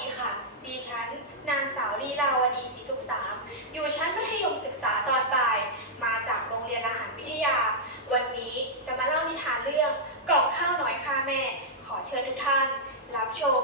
ดีค่ะดีฉัน นางสาวลีลาวดีศรีสุขสาม อยู่ชั้นมัธยมศึกษาตอนปลาย มาจากโรงเรียนอาหารวิทยา วันนี้จะมาเล่านิทานเรื่องกล่องข้าวน้อยค่าแม่ ขอเชิญทุกท่าน รับชม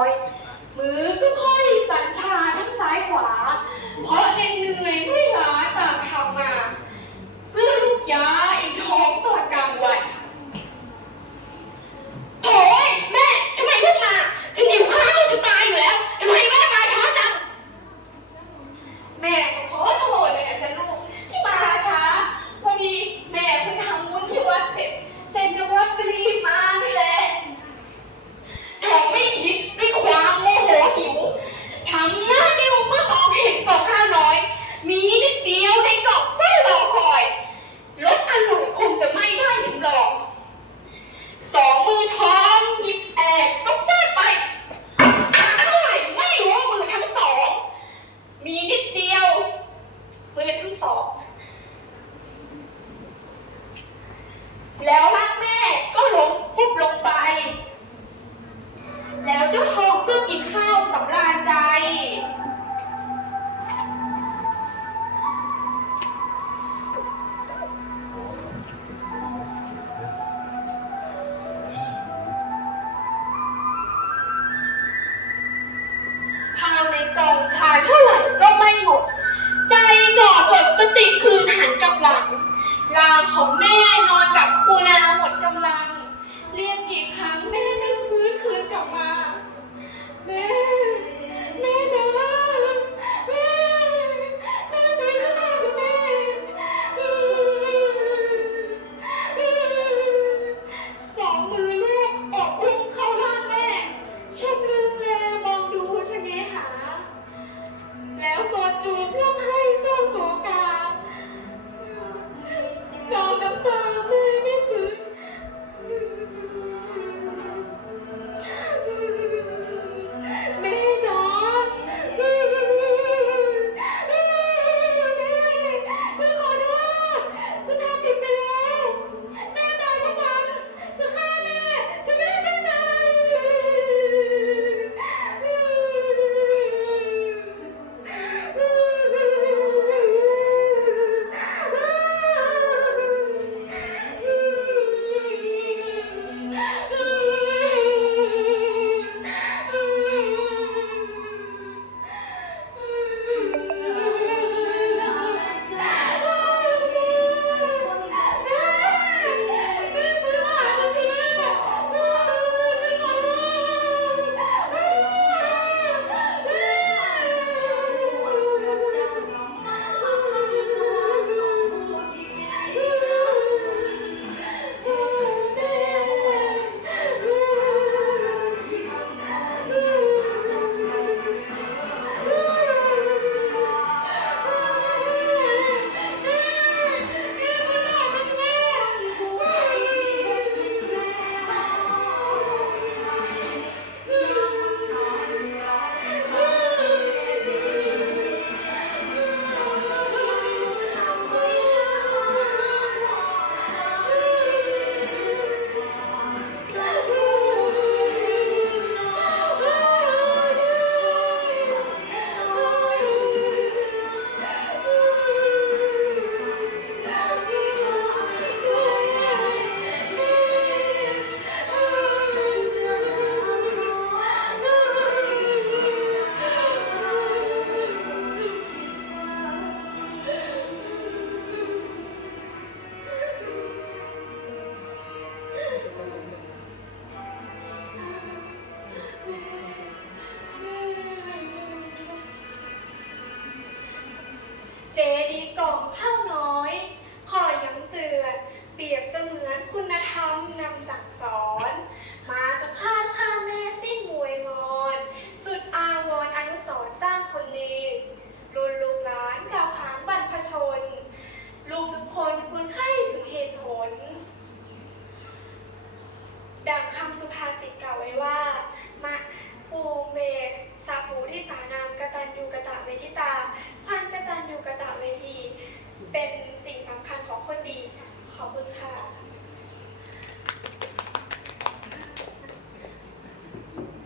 อย มือก็ค่อยสั่นชาทั้งซ้ายขวา เพราะเหนื่อยไ